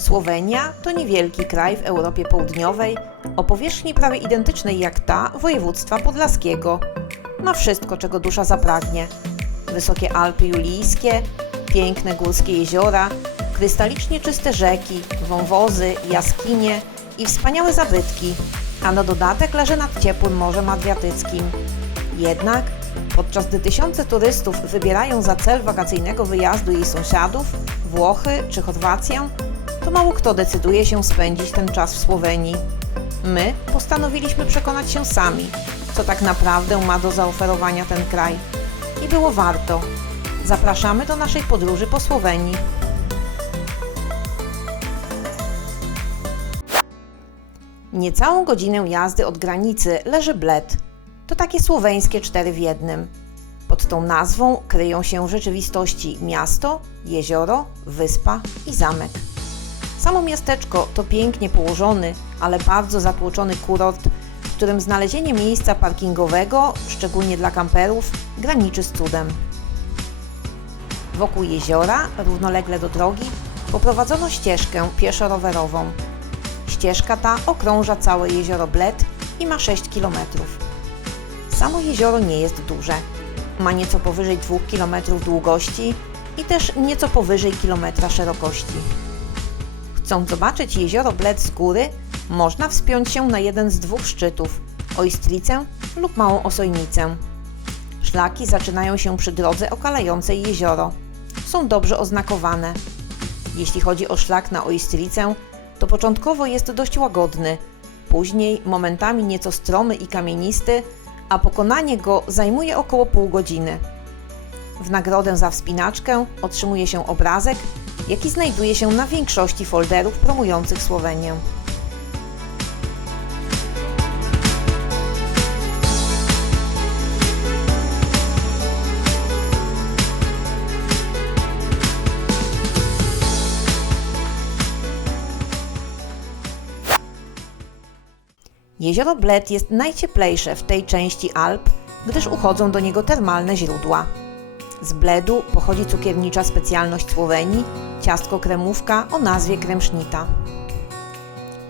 Słowenia to niewielki kraj w Europie Południowej o powierzchni prawie identycznej jak ta województwa podlaskiego. Ma wszystko, czego dusza zapragnie. Wysokie Alpy Julijskie, piękne górskie jeziora, krystalicznie czyste rzeki, wąwozy, jaskinie i wspaniałe zabytki, a na dodatek leży nad ciepłym Morzem Adriatyckim. Jednak podczas gdy tysiące turystów wybierają za cel wakacyjnego wyjazdu jej sąsiadów, Włochy czy Chorwację, to mało kto decyduje się spędzić ten czas w Słowenii. My postanowiliśmy przekonać się sami, co tak naprawdę ma do zaoferowania ten kraj. I było warto. Zapraszamy do naszej podróży po Słowenii. Niecałą godzinę jazdy od granicy leży Bled. To takie słoweńskie 4 w jednym. Pod tą nazwą kryją się w rzeczywistości miasto, jezioro, wyspa i zamek. Samo miasteczko to pięknie położony, ale bardzo zatłoczony kurort, w którym znalezienie miejsca parkingowego, szczególnie dla kamperów, graniczy z cudem. Wokół jeziora, równolegle do drogi, poprowadzono ścieżkę pieszo-rowerową. Ścieżka ta okrąża całe jezioro Bled i ma 6 km. Samo jezioro nie jest duże. Ma nieco powyżej 2 km długości i też nieco powyżej kilometra szerokości. Chcąc zobaczyć jezioro Bled z góry, można wspiąć się na jeden z 2 szczytów, Ojstricę lub Małą Osojnicę. Szlaki zaczynają się przy drodze okalającej jezioro. Są dobrze oznakowane. Jeśli chodzi o szlak na Ojstricę, to początkowo jest dość łagodny, później momentami nieco stromy i kamienisty, a pokonanie go zajmuje około pół godziny. W nagrodę za wspinaczkę otrzymuje się obrazek, jaki znajduje się na większości folderów promujących Słowenię. Jezioro Bled jest najcieplejsze w tej części Alp, gdyż uchodzą do niego termalne źródła. Z Bledu pochodzi cukiernicza specjalność Słowenii, ciastko kremówka o nazwie Kremšnita.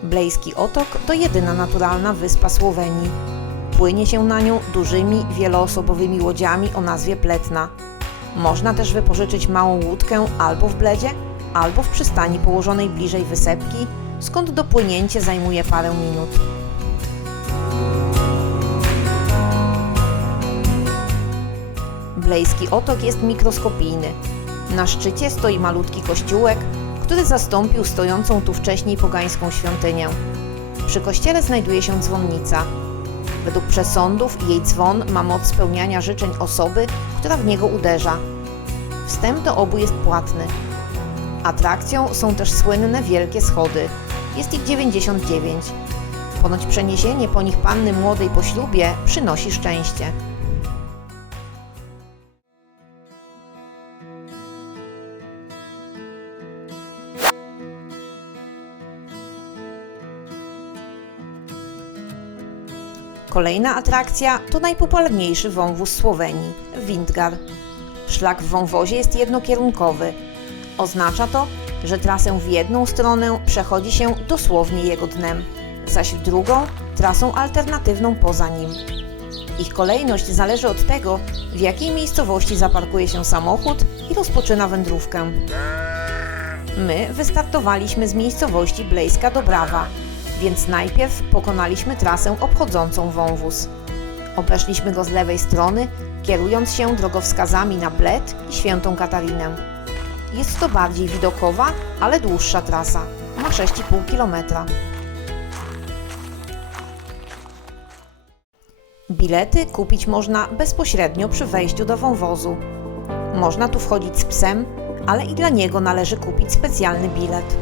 Blejski Otok to jedyna naturalna wyspa Słowenii. Płynie się na nią dużymi, wieloosobowymi łodziami o nazwie Pletna. Można też wypożyczyć małą łódkę albo w Bledzie, albo w przystani położonej bliżej wysepki, skąd dopłynięcie zajmuje parę minut. Blejski Otok jest mikroskopijny. Na szczycie stoi malutki kościółek, który zastąpił stojącą tu wcześniej pogańską świątynię. Przy kościele znajduje się dzwonnica. Według przesądów jej dzwon ma moc spełniania życzeń osoby, która w niego uderza. Wstęp do obu jest płatny. Atrakcją są też słynne wielkie schody. Jest ich 99. Ponoć przeniesienie po nich panny młodej po ślubie przynosi szczęście. Kolejna atrakcja to najpopularniejszy wąwóz Słowenii – Windgar. Szlak w wąwozie jest jednokierunkowy. Oznacza to, że trasę w jedną stronę przechodzi się dosłownie jego dnem, zaś w drugą trasą alternatywną poza nim. Ich kolejność zależy od tego, w jakiej miejscowości zaparkuje się samochód i rozpoczyna wędrówkę. My wystartowaliśmy z miejscowości Blejska Dobrawa, więc najpierw pokonaliśmy trasę obchodzącą wąwóz. Obeszliśmy go z lewej strony, kierując się drogowskazami na Bled i Świętą Katarinę. Jest to bardziej widokowa, ale dłuższa trasa. Ma 6,5 km. Bilety kupić można bezpośrednio przy wejściu do wąwozu. Można tu wchodzić z psem, ale i dla niego należy kupić specjalny bilet.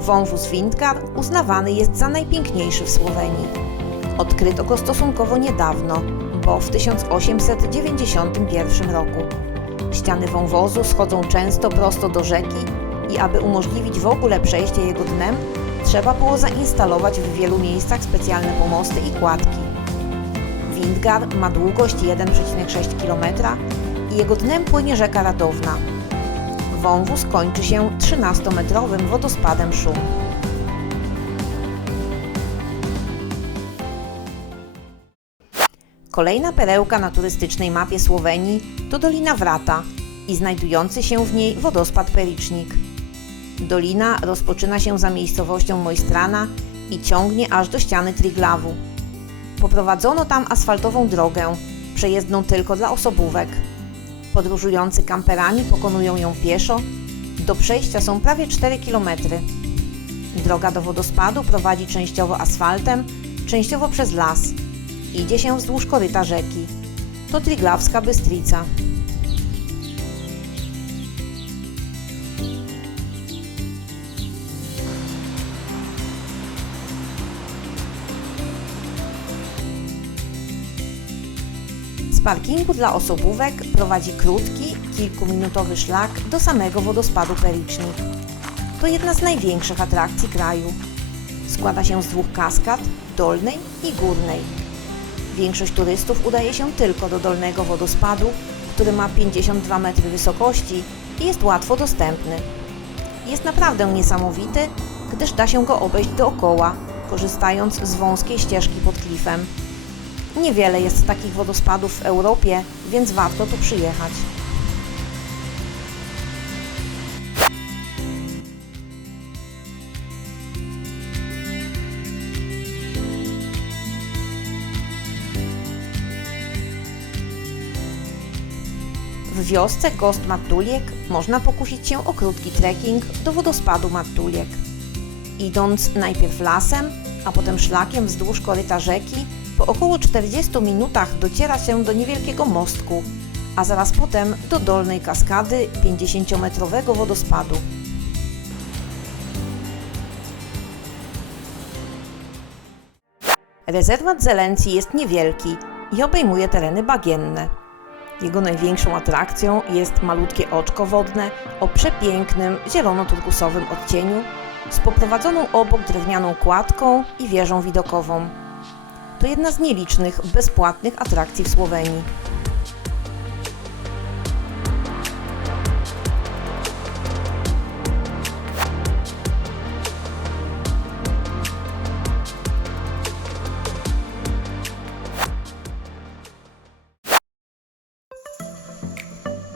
Wąwóz Windgar uznawany jest za najpiękniejszy w Słowenii. Odkryto go stosunkowo niedawno, bo w 1891 roku. Ściany wąwozu schodzą często prosto do rzeki i aby umożliwić w ogóle przejście jego dnem, trzeba było zainstalować w wielu miejscach specjalne pomosty i kładki. Windgar ma długość 1,6 km i jego dnem płynie rzeka Radowna. wąwóz kończy się 13-metrowym wodospadem Szum. Kolejna perełka na turystycznej mapie Słowenii to Dolina Vrata i znajdujący się w niej wodospad Peričnik. Dolina rozpoczyna się za miejscowością Mojstrana i ciągnie aż do ściany Triglavu. Poprowadzono tam asfaltową drogę, przejezdną tylko dla osobówek. Podróżujący kamperami pokonują ją pieszo. Do przejścia są prawie 4 km. Droga do wodospadu prowadzi częściowo asfaltem, częściowo przez las. Idzie się wzdłuż koryta rzeki. To Triglavska Bystrica. Z parkingu dla osobówek prowadzi krótki, kilkuminutowy szlak do samego wodospadu Peričnik. To jedna z największych atrakcji kraju. Składa się z 2 kaskad, dolnej i górnej. Większość turystów udaje się tylko do dolnego wodospadu, który ma 52 metry wysokości i jest łatwo dostępny. Jest naprawdę niesamowity, gdyż da się go obejść dookoła, korzystając z wąskiej ścieżki pod klifem. Niewiele jest takich wodospadów w Europie, więc warto tu przyjechać. W wiosce Gost Martuljek można pokusić się o krótki trekking do wodospadu Martuljek. Idąc najpierw lasem, a potem szlakiem wzdłuż koryta rzeki, po około 40 minutach dociera się do niewielkiego mostku, a zaraz potem do dolnej kaskady 50-metrowego wodospadu. Rezerwat Zelenci jest niewielki i obejmuje tereny bagienne. Jego największą atrakcją jest malutkie oczko wodne o przepięknym zielono-turkusowym odcieniu z poprowadzoną obok drewnianą kładką i wieżą widokową. To jedna z nielicznych bezpłatnych atrakcji w Słowenii.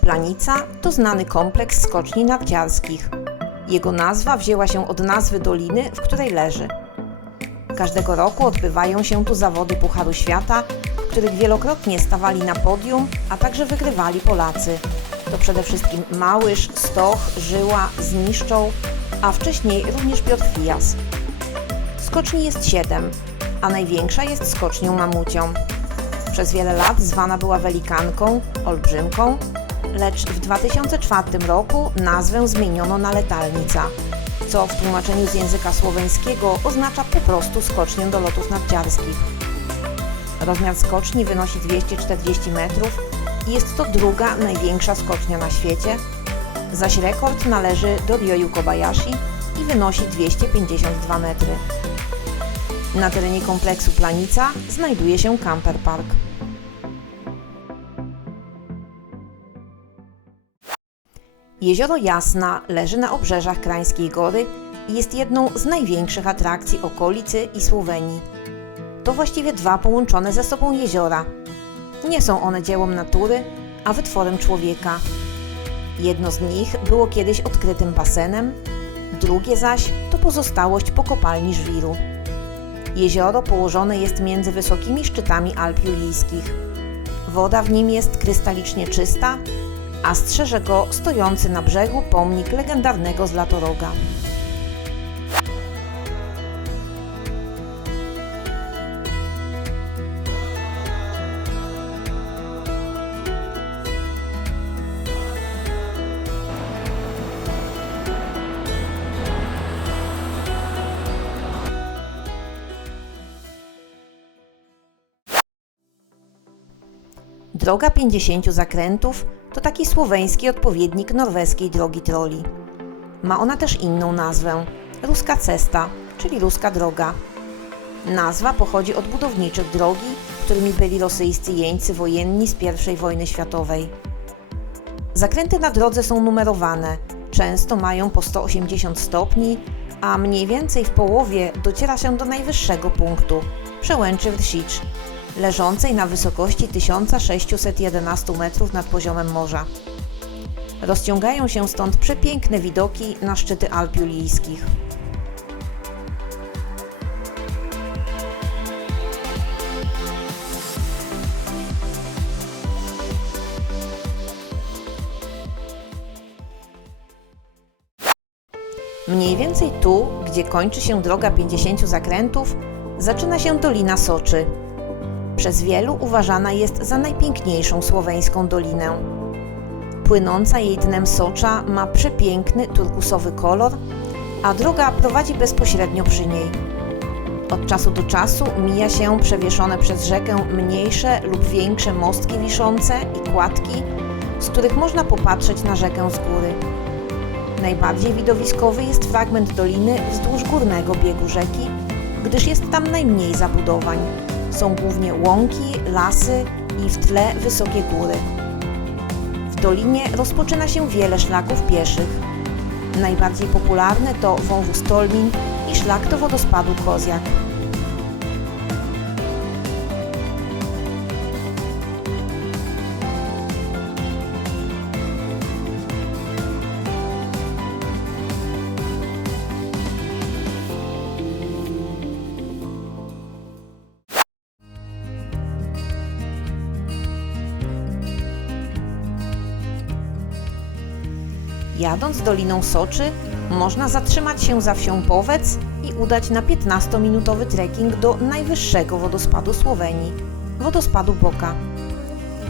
Planica to znany kompleks skoczni narciarskich. Jego nazwa wzięła się od nazwy doliny, w której leży. Każdego roku odbywają się tu zawody Pucharu Świata, w których wielokrotnie stawali na podium, a także wygrywali Polacy. To przede wszystkim Małysz, Stoch, Żyła, Zniszczoł, a wcześniej również Piotr Fijas. Skoczni jest 7, a największa jest skocznią Mamucią. Przez wiele lat zwana była Welikanką, Olbrzymką, lecz w 2004 roku nazwę zmieniono na Letalnica, co w tłumaczeniu z języka słoweńskiego oznacza po prostu skocznię do lotów narciarskich. Rozmiar skoczni wynosi 240 metrów i jest to druga największa skocznia na świecie, zaś rekord należy do Ryoyu Kobayashi i wynosi 252 metry. Na terenie kompleksu Planica znajduje się camper park. Jezioro Jasna leży na obrzeżach Krańskiej Gory i jest jedną z największych atrakcji okolicy i Słowenii. To właściwie 2 połączone ze sobą jeziora. Nie są one dziełem natury, a wytworem człowieka. Jedno z nich było kiedyś odkrytym basenem, drugie zaś to pozostałość po kopalni żwiru. Jezioro położone jest między wysokimi szczytami Alp Julijskich. Woda w nim jest krystalicznie czysta, a strzeże go stojący na brzegu pomnik legendarnego Zlatoroga. Droga 50 zakrętów to taki słoweński odpowiednik norweskiej drogi troli. Ma ona też inną nazwę – Ruska Cesta, czyli Ruska Droga. Nazwa pochodzi od budowniczych drogi, którymi byli rosyjscy jeńcy wojenni z I wojny światowej. Zakręty na drodze są numerowane, często mają po 180 stopni, a mniej więcej w połowie dociera się do najwyższego punktu – przełęczy Wrsicz, leżącej na wysokości 1611 metrów nad poziomem morza. Rozciągają się stąd przepiękne widoki na szczyty Alp Julijskich. Mniej więcej tu, gdzie kończy się droga 50 zakrętów, zaczyna się Dolina Soczy. Przez wielu uważana jest za najpiękniejszą słoweńską dolinę. Płynąca jej dnem Socza ma przepiękny turkusowy kolor, a droga prowadzi bezpośrednio przy niej. Od czasu do czasu mija się przewieszone przez rzekę mniejsze lub większe mostki wiszące i kładki, z których można popatrzeć na rzekę z góry. Najbardziej widowiskowy jest fragment doliny wzdłuż górnego biegu rzeki, gdyż jest tam najmniej zabudowań. Są głównie łąki, lasy i w tle wysokie góry. W dolinie rozpoczyna się wiele szlaków pieszych. Najbardziej popularne to wąwóz Tolmin i szlak do wodospadu Kozjak. Jadąc Doliną Soczy, można zatrzymać się za wsią Powec i udać na 15-minutowy trekking do najwyższego wodospadu Słowenii – wodospadu Boka.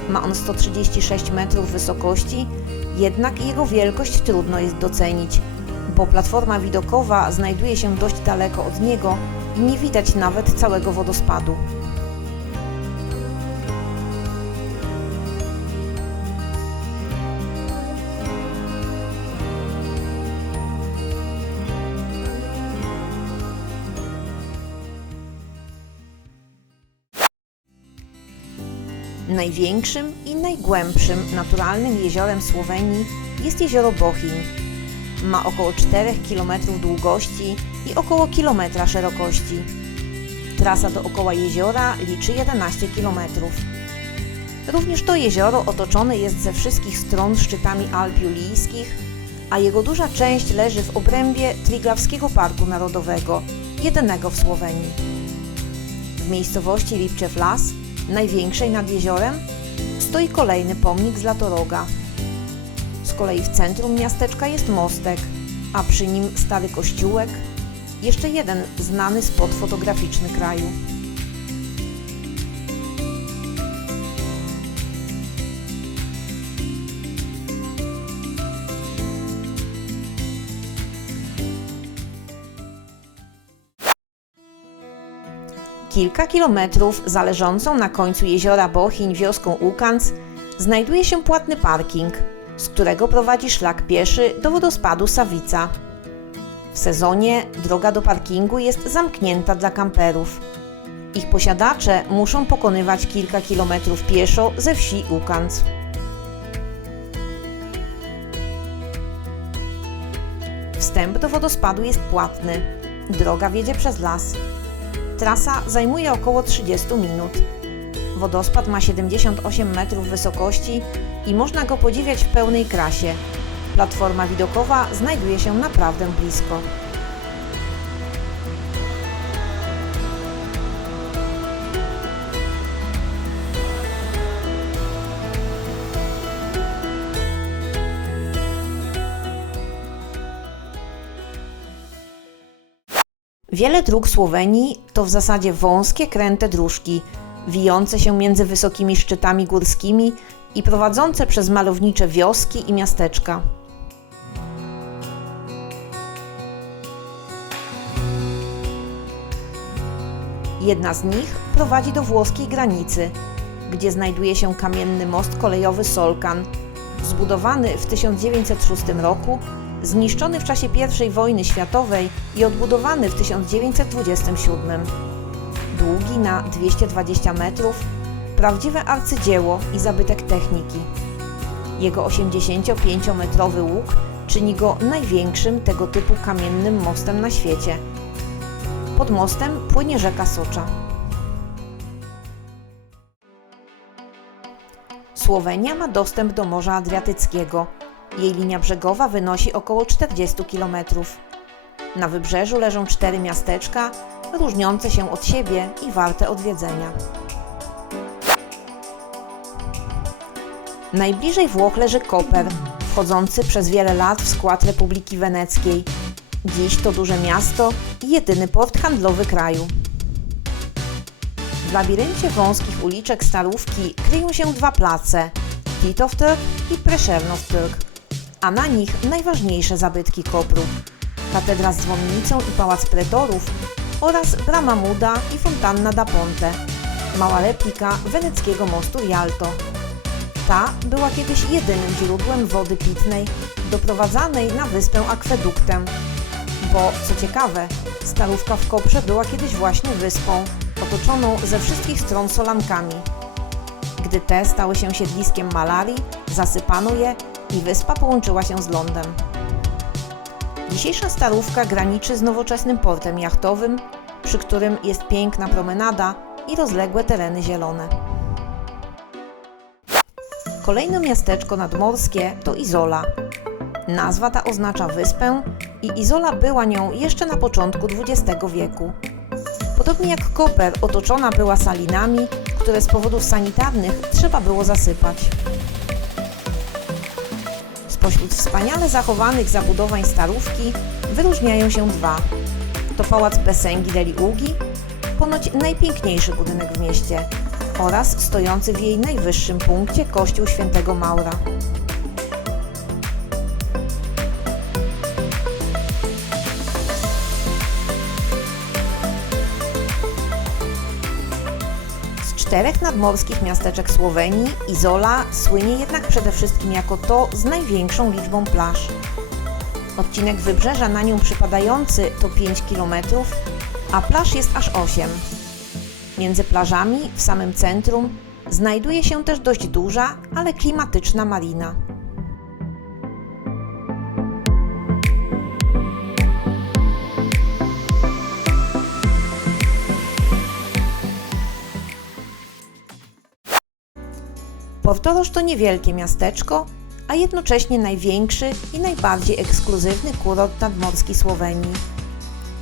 Ma on 136 metrów wysokości, jednak jego wielkość trudno jest docenić, bo platforma widokowa znajduje się dość daleko od niego i nie widać nawet całego wodospadu. Największym i najgłębszym naturalnym jeziorem Słowenii jest jezioro Bohinj. Ma około 4 km długości i około kilometra szerokości. Trasa dookoła jeziora liczy 11 km. Również to jezioro otoczone jest ze wszystkich stron szczytami Alp Julijskich, a jego duża część leży w obrębie Triglavskiego Parku Narodowego, jedynego w Słowenii. W miejscowości Lipczew Las, największej nad jeziorem, stoi kolejny pomnik Zlatoroga. Z kolei w centrum miasteczka jest mostek, a przy nim stary kościółek, jeszcze jeden znany spot fotograficzny kraju. Kilka kilometrów za leżącą na końcu jeziora Bohinj wioską Łukanc znajduje się płatny parking, z którego prowadzi szlak pieszy do wodospadu Savica. W sezonie droga do parkingu jest zamknięta dla kamperów. Ich posiadacze muszą pokonywać kilka kilometrów pieszo ze wsi Łukanc. Wstęp do wodospadu jest płatny. Droga wiedzie przez las. Trasa zajmuje około 30 minut. Wodospad ma 78 metrów wysokości i można go podziwiać w pełnej krasie. Platforma widokowa znajduje się naprawdę blisko. Wiele dróg Słowenii to w zasadzie wąskie, kręte dróżki, wijące się między wysokimi szczytami górskimi i prowadzące przez malownicze wioski i miasteczka. Jedna z nich prowadzi do włoskiej granicy, gdzie znajduje się kamienny most kolejowy Solkan, zbudowany w 1906 roku, zniszczony w czasie I wojny światowej i odbudowany w 1927. Długi na 220 metrów, prawdziwe arcydzieło i zabytek techniki. Jego 85-metrowy łuk czyni go największym tego typu kamiennym mostem na świecie. Pod mostem płynie rzeka Socza. Słowenia ma dostęp do Morza Adriatyckiego. Jej linia brzegowa wynosi około 40 km. Na wybrzeżu leżą 4 miasteczka, różniące się od siebie i warte odwiedzenia. Najbliżej Włoch leży Koper, wchodzący przez wiele lat w skład Republiki Weneckiej. Dziś to duże miasto i jedyny port handlowy kraju. W labiryncie wąskich uliczek Starówki kryją się 2 place – Titowturk i Prešernov-turk, a na nich najważniejsze zabytki Kopru – katedra z dzwonnicą i pałac pretorów oraz brama Muda i fontanna da Ponte, mała replika weneckiego mostu Rialto. Ta była kiedyś jedynym źródłem wody pitnej doprowadzanej na wyspę akweduktem, bo co ciekawe, Starówka w Koprze była kiedyś właśnie wyspą, otoczoną ze wszystkich stron solankami. Gdy te stały się siedliskiem malarii, zasypano je i wyspa połączyła się z lądem. Dzisiejsza Starówka graniczy z nowoczesnym portem jachtowym, przy którym jest piękna promenada i rozległe tereny zielone. Kolejne miasteczko nadmorskie to Izola. Nazwa ta oznacza wyspę i Izola była nią jeszcze na początku XX wieku. Podobnie jak Koper otoczona była salinami, które z powodów sanitarnych trzeba było zasypać. Spośród wspaniale zachowanych zabudowań Starówki wyróżniają się 2. To pałac Bessengi degli Ugi, ponoć najpiękniejszy budynek w mieście, oraz stojący w jej najwyższym punkcie kościół świętego Maura. Z 4 nadmorskich miasteczek Słowenii Izola słynie jednak przede wszystkim jako to z największą liczbą plaż. Odcinek wybrzeża na nią przypadający to 5 km, a plaż jest aż 8. Między plażami w samym centrum znajduje się też dość duża, ale klimatyczna marina. Portoroż to niewielkie miasteczko, a jednocześnie największy i najbardziej ekskluzywny kurort nadmorski Słowenii.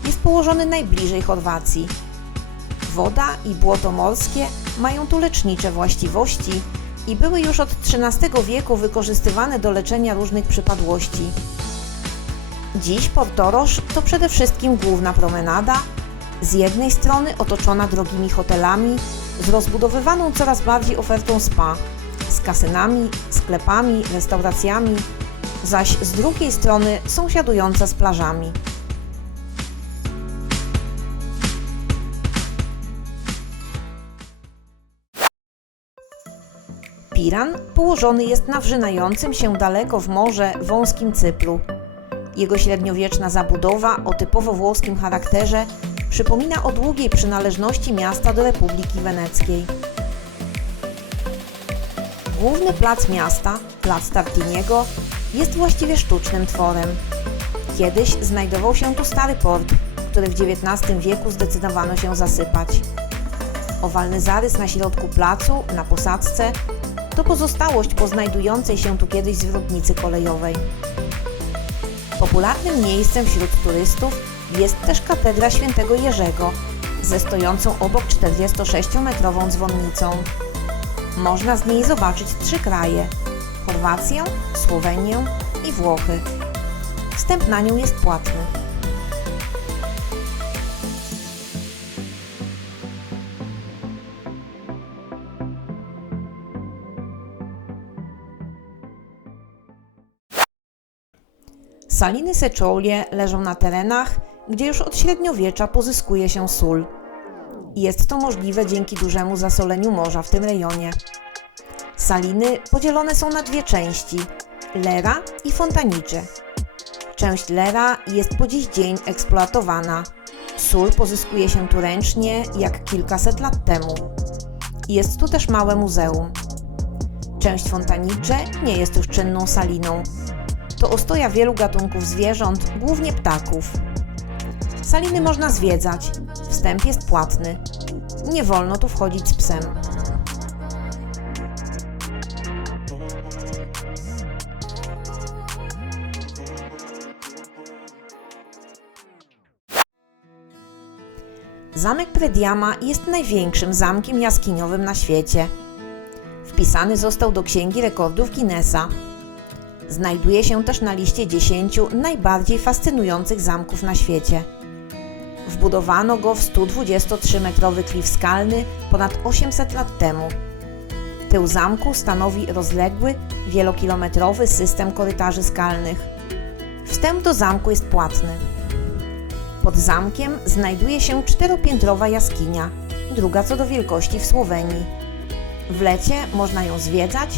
Jest położony najbliżej Chorwacji. Woda i błoto morskie mają tu lecznicze właściwości i były już od XIII wieku wykorzystywane do leczenia różnych przypadłości. Dziś Portoroż to przede wszystkim główna promenada, z jednej strony otoczona drogimi hotelami z rozbudowywaną coraz bardziej ofertą spa, z kasynami, sklepami, restauracjami, zaś z drugiej strony sąsiadująca z plażami. Piran położony jest na wrzynającym się daleko w morze wąskim Cypru. Jego średniowieczna zabudowa o typowo włoskim charakterze przypomina o długiej przynależności miasta do Republiki Weneckiej. Główny plac miasta, plac Tarquiniego, jest właściwie sztucznym tworem. Kiedyś znajdował się tu stary port, który w XIX wieku zdecydowano się zasypać. Owalny zarys na środku placu, na posadzce, to pozostałość po znajdującej się tu kiedyś zwrotnicy kolejowej. Popularnym miejscem wśród turystów jest też katedra świętego Jerzego ze stojącą obok 46-metrową dzwonnicą. Można z niej zobaczyć 3 kraje – Chorwację, Słowenię i Włochy. Wstęp na nią jest płatny. Saliny Seczolie leżą na terenach, gdzie już od średniowiecza pozyskuje się sól. Jest to możliwe dzięki dużemu zasoleniu morza w tym rejonie. Saliny podzielone są na 2 części – Lera i Fontanice. Część Lera jest po dziś dzień eksploatowana. Sól pozyskuje się tu ręcznie jak kilkaset lat temu. Jest tu też małe muzeum. Część Fontanice nie jest już czynną saliną. To ostoja wielu gatunków zwierząt, głównie ptaków. Saliny można zwiedzać. Wstęp jest płatny. Nie wolno tu wchodzić z psem. Zamek Predjama jest największym zamkiem jaskiniowym na świecie. Wpisany został do Księgi Rekordów Guinnessa. Znajduje się też na liście 10 najbardziej fascynujących zamków na świecie. Wbudowano go w 123-metrowy klif skalny ponad 800 lat temu. Tył zamku stanowi rozległy, wielokilometrowy system korytarzy skalnych. Wstęp do zamku jest płatny. Pod zamkiem znajduje się 4-piętrowa jaskinia, druga co do wielkości w Słowenii. W lecie można ją zwiedzać,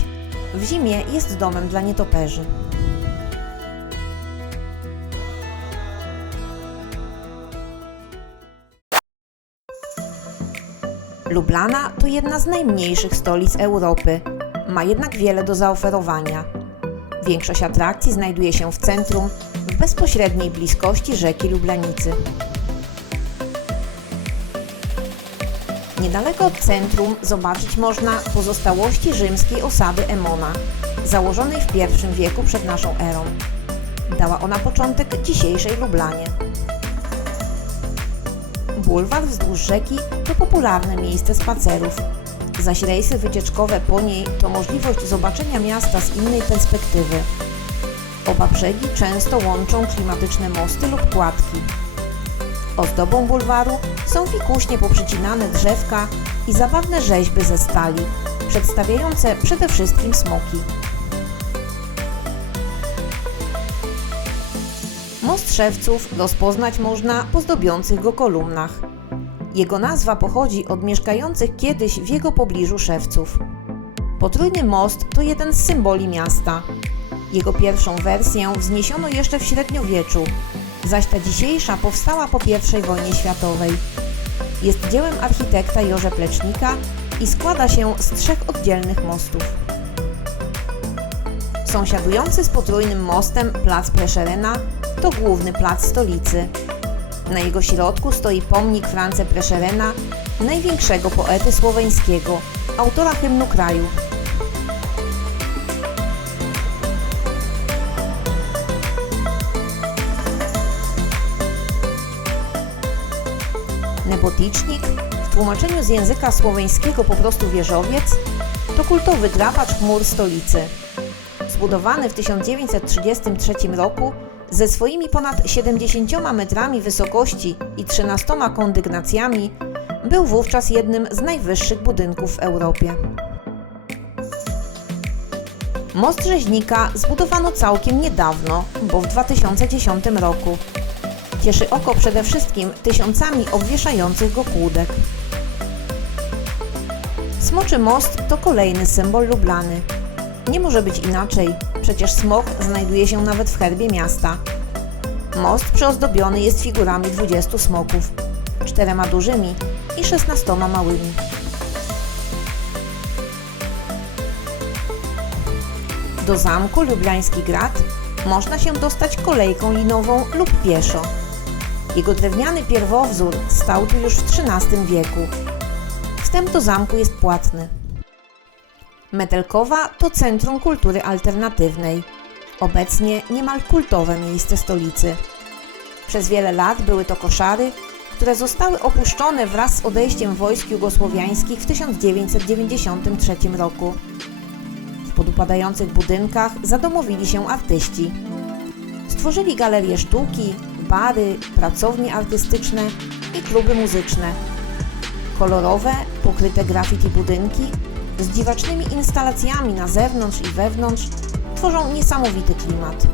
w zimie jest domem dla nietoperzy. Lublana to jedna z najmniejszych stolic Europy, ma jednak wiele do zaoferowania. Większość atrakcji znajduje się w centrum, w bezpośredniej bliskości rzeki Lublanicy. Niedaleko od centrum zobaczyć można pozostałości rzymskiej osady Emona, założonej w I wieku przed naszą erą. Dała ona początek dzisiejszej Lublanie. Bulwar wzdłuż rzeki to popularne miejsce spacerów, zaś rejsy wycieczkowe po niej to możliwość zobaczenia miasta z innej perspektywy. Oba brzegi często łączą klimatyczne mosty lub kładki. Ozdobą bulwaru są fikuśnie poprzycinane drzewka i zabawne rzeźby ze stali, przedstawiające przede wszystkim smoki. Most Szewców rozpoznać można po zdobiących go kolumnach. Jego nazwa pochodzi od mieszkających kiedyś w jego pobliżu Szewców. Potrójny most to jeden z symboli miasta. Jego pierwszą wersję wzniesiono jeszcze w średniowieczu, zaś ta dzisiejsza powstała po I wojnie światowej. Jest dziełem architekta Jerzego Plecznika i składa się z 3 oddzielnych mostów. Sąsiadujący z potrójnym mostem plac Preszerena to główny plac stolicy. Na jego środku stoi pomnik France Preszerena, największego poety słoweńskiego, autora hymnu kraju. Neboticznik, w tłumaczeniu z języka słoweńskiego po prostu wieżowiec, to kultowy drapacz chmur stolicy. Zbudowany w 1933 roku, ze swoimi ponad 70 metrami wysokości i 13 kondygnacjami, był wówczas jednym z najwyższych budynków w Europie. Most Rzeźnika zbudowano całkiem niedawno, bo w 2010 roku. Cieszy oko przede wszystkim tysiącami obwieszających go kłódek. Smoczy Most to kolejny symbol Lublany. Nie może być inaczej, przecież smok znajduje się nawet w herbie miasta. Most przyozdobiony jest figurami 20 smoków, 4 dużymi i 16 małymi. Do zamku Lubiański Grad można się dostać kolejką linową lub pieszo. Jego drewniany pierwowzór stał tu już w XIII wieku. Wstęp do zamku jest płatny. Metelkowa to centrum kultury alternatywnej. Obecnie niemal kultowe miejsce stolicy. Przez wiele lat były to koszary, które zostały opuszczone wraz z odejściem wojsk jugosłowiańskich w 1993 roku. W podupadających budynkach zadomowili się artyści. Stworzyli galerie sztuki, bary, pracownie artystyczne i kluby muzyczne. Kolorowe, pokryte graffiti budynki z dziwacznymi instalacjami na zewnątrz i wewnątrz tworzą niesamowity klimat.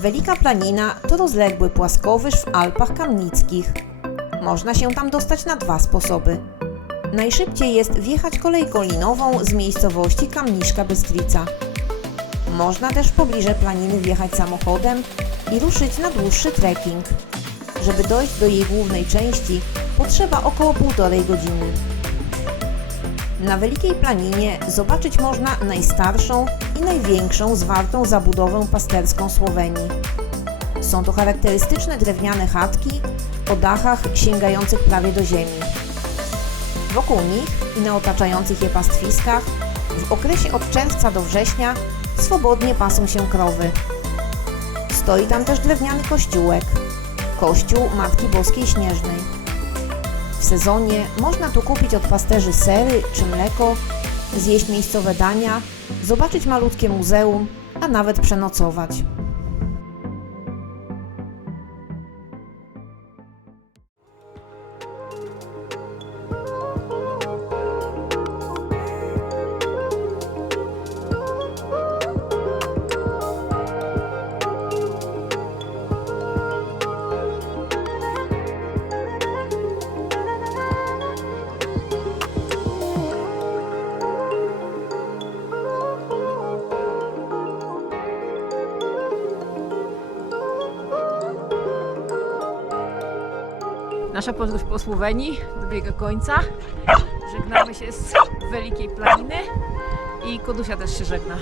Velika Planina to rozległy płaskowyż w Alpach Kamnickich. Można się tam dostać na 2 sposoby. Najszybciej jest wjechać kolejką linową z miejscowości Kamniszka Bystrica. Można też w pobliże planiny wjechać samochodem i ruszyć na dłuższy trekking. Żeby dojść do jej głównej części, potrzeba około 1,5 godziny. Na Wielkiej Planinie zobaczyć można najstarszą i największą zwartą zabudowę pasterską Słowenii. Są to charakterystyczne drewniane chatki o dachach sięgających prawie do ziemi. Wokół nich i na otaczających je pastwiskach w okresie od czerwca do września swobodnie pasą się krowy. Stoi tam też drewniany kościółek, kościół Matki Boskiej Śnieżnej. W sezonie można tu kupić od pasterzy sery czy mleko, zjeść miejscowe dania, zobaczyć malutkie muzeum, a nawet przenocować. Nasza podróż po Słowenii dobiega końca. Żegnamy się z Wielkiej Planiny i Kodusia też się żegna.